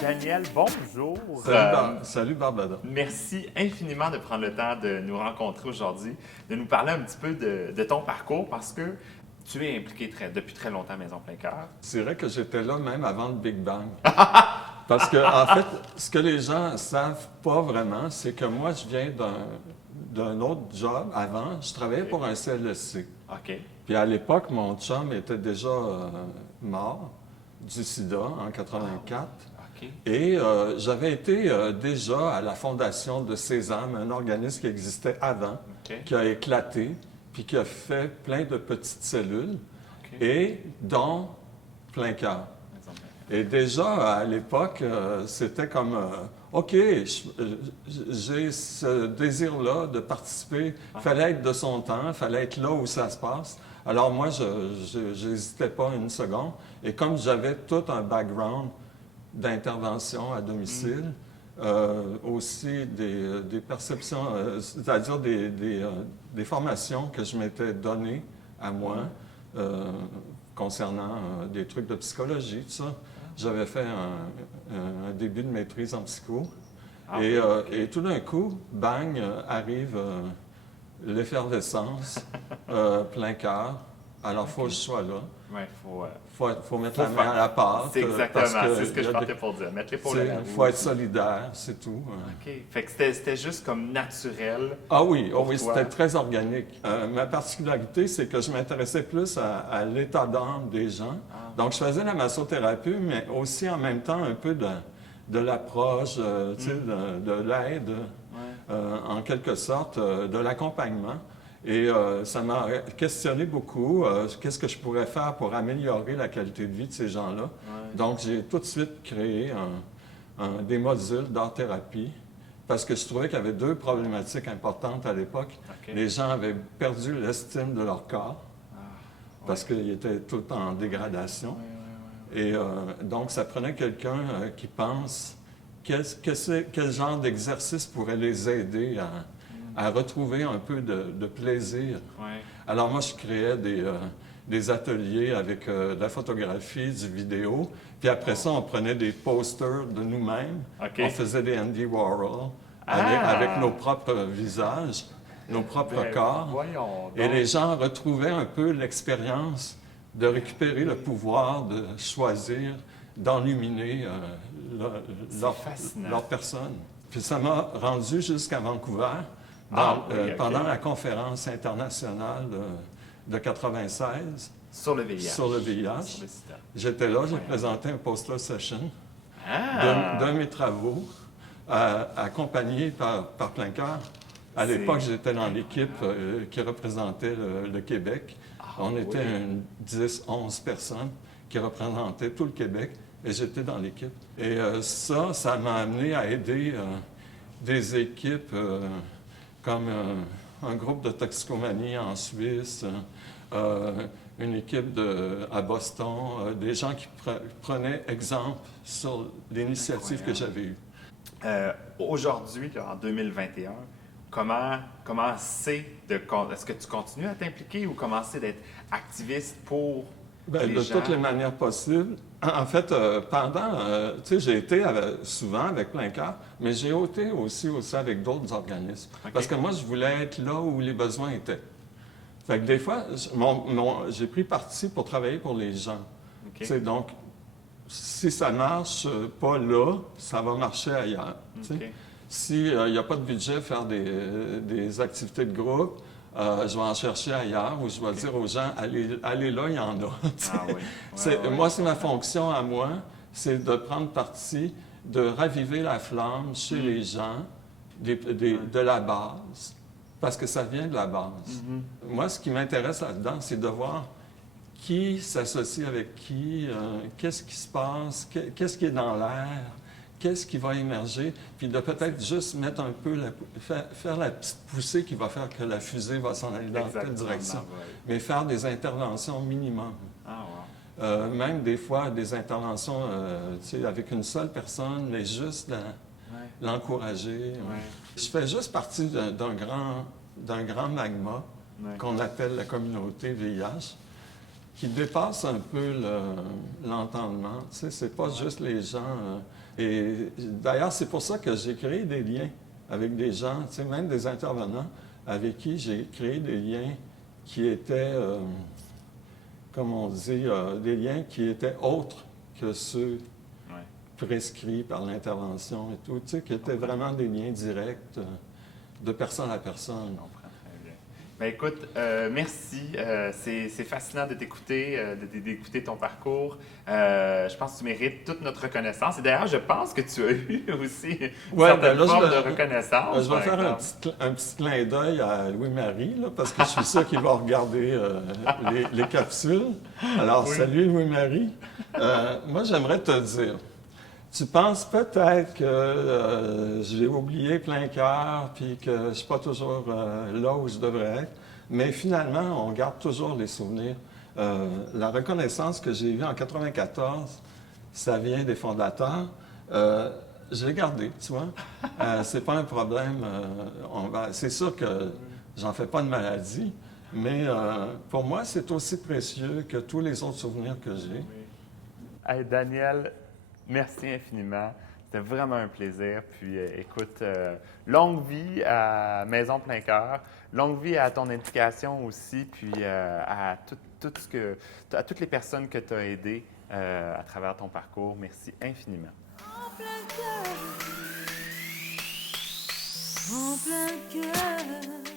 Daniel, bonjour. Salut Barbada. Merci infiniment de prendre le temps de nous rencontrer aujourd'hui, de nous parler un petit peu de ton parcours parce que tu es impliqué depuis très longtemps à Maison Plein Cœur. Je dirais que j'étais là même avant le Big Bang. Parce que, en fait, ce que les gens ne savent pas vraiment, c'est que moi, je viens d'un autre job avant. Je travaillais pour un CLSC. OK. Puis à l'époque, mon chum était déjà mort du sida en 84. OK. Et j'avais été déjà à la fondation de Sésame, un organisme qui existait avant, OK. qui a éclaté, puis qui a fait plein de petites cellules, OK. et dont Plein Cœur. Maison Plein Cœur. Et déjà, à l'époque, c'était comme, OK, j'ai ce désir-là de participer. Il fallait être de son temps, il fallait être là où ça se passe. Alors moi, je n'hésitais pas une seconde. Et comme j'avais tout un background d'intervention à domicile, aussi des perceptions, c'est-à-dire des formations que je m'étais données à moi concernant des trucs de psychologie, tout ça. J'avais fait un début de maîtrise en psycho. Et tout d'un coup, bang, arrive l'effervescence, Plein Cœur. Alors, il faut que je sois là. Ouais, Faut mettre la main à la pâte. C'est exactement, c'est ce que il y je a partais pour dire. Mettre l'épaule à la roue. Il faut être solidaire, c'est tout. OK. Fait que c'était juste comme naturel. Ah oui, pour toi. c'était très organique. Ma particularité, c'est que je m'intéressais plus à l'état d'âme des gens. Donc, je faisais la massothérapie, mais aussi en même temps un peu de l'approche, tu sais, de l'aide, en quelque sorte, de l'accompagnement. Et ça m'a questionné beaucoup. Qu'est-ce que je pourrais faire pour améliorer la qualité de vie de ces gens-là? Ouais. Donc, j'ai tout de suite créé des modules d'art-thérapie parce que je trouvais qu'il y avait deux problématiques importantes à l'époque. OK. Les gens avaient perdu l'estime de leur corps parce qu'ils étaient tout en dégradation. Et donc, ça prenait quelqu'un qui pense quel genre d'exercice pourrait les aider à retrouver un peu de plaisir. Ouais. Alors moi, je créais des ateliers avec de la photographie, du vidéo. Puis après ça, on prenait des posters de nous-mêmes. OK. On faisait des Andy Warhol avec nos propres visages, nos propres corps. Voyons donc. Et les gens retrouvaient un peu l'expérience de récupérer le pouvoir de choisir, d'enluminer leur personne. Puis ça m'a rendu jusqu'à Vancouver pendant la conférence internationale de 96 Sur le VIH. sur le VIH. Sur le sida. J'étais là, j'ai présenté un poster session Ah! de mes travaux, accompagné par Plein Cœur. À l'époque, j'étais dans l'équipe qui représentait le Québec. On était 10-11 personnes qui représentaient tout le Québec et j'étais dans l'équipe. Et ça m'a amené à aider des équipes comme un groupe de toxicomanie en Suisse, une équipe à Boston, des gens qui prenaient exemple sur l'initiative que j'avais eue. Aujourd'hui, là, en 2021, comment c'est est-ce que tu continues à t'impliquer ou comment c'est d'être activiste pour les De gens? toutes les manières possibles. En fait, tu sais, j'ai été souvent avec Plein Cœur, mais j'ai été aussi avec d'autres organismes. OK. Parce que moi, je voulais être là où les besoins étaient. Fait que des fois, j'ai pris parti pour travailler pour les gens. OK. Tu sais, donc, si ça marche pas là, ça va marcher ailleurs. Tu sais. OK. S'il n'y a pas de budget faire des activités de groupe, je vais en chercher ailleurs ou je vais dire aux gens, allez là, il y en a. Ah oui. Moi, c'est ma fonction à moi, c'est de prendre parti, de raviver la flamme chez les gens de la base, parce que ça vient de la base. Moi, ce qui m'intéresse là-dedans, c'est de voir qui s'associe avec qui, qu'est-ce qui se passe, qu'est-ce qui est dans l'air, qu'est-ce qui va émerger, puis de peut-être juste mettre un peu, faire la petite poussée qui va faire que la fusée va s'en aller dans telle direction. Ouais. Mais faire des interventions minimum. Ah, wow. Même des fois, des interventions tu sais, avec une seule personne, mais juste l'encourager. Ouais. Je fais juste partie d'un grand magma qu'on appelle la communauté VIH, qui dépasse un peu l'entendement. Tu sais, c'est pas juste les gens Et d'ailleurs, c'est pour ça que j'ai créé des liens avec des gens, tu sais, même des intervenants, avec qui j'ai créé des liens qui étaient, comme on dit, des liens qui étaient autres que ceux prescrits par l'intervention et tout, tu sais, qui étaient vraiment des liens directs de personne à personne. Ben écoute, merci. C'est fascinant de t'écouter, d'écouter ton parcours. Je pense que tu mérites toute notre reconnaissance. Et d'ailleurs, je pense que tu as eu aussi une certaine forme de reconnaissance. Je vais faire un petit clin d'œil à Louis-Marie, là, parce que je suis sûr qu'il va regarder les capsules. Alors, salut Louis-Marie. Moi, j'aimerais te dire, tu penses peut-être que j'ai oublié plein cœur, puis que je ne suis pas toujours là où je devrais être, mais finalement, on garde toujours les souvenirs. La reconnaissance que j'ai eue en 1994, ça vient des fondateurs. Je l'ai gardée, tu vois. C'est pas un problème. C'est sûr que j'en fais pas de maladie, mais pour moi, c'est aussi précieux que tous les autres souvenirs que j'ai. Hey, Daniel, merci infiniment. C'était vraiment un plaisir. Puis écoute, longue vie à Maison Plein Cœur, longue vie à ton implication aussi, puis à toutes les personnes que tu as aidées à travers ton parcours. Merci infiniment. En plein cœur, en plein cœur.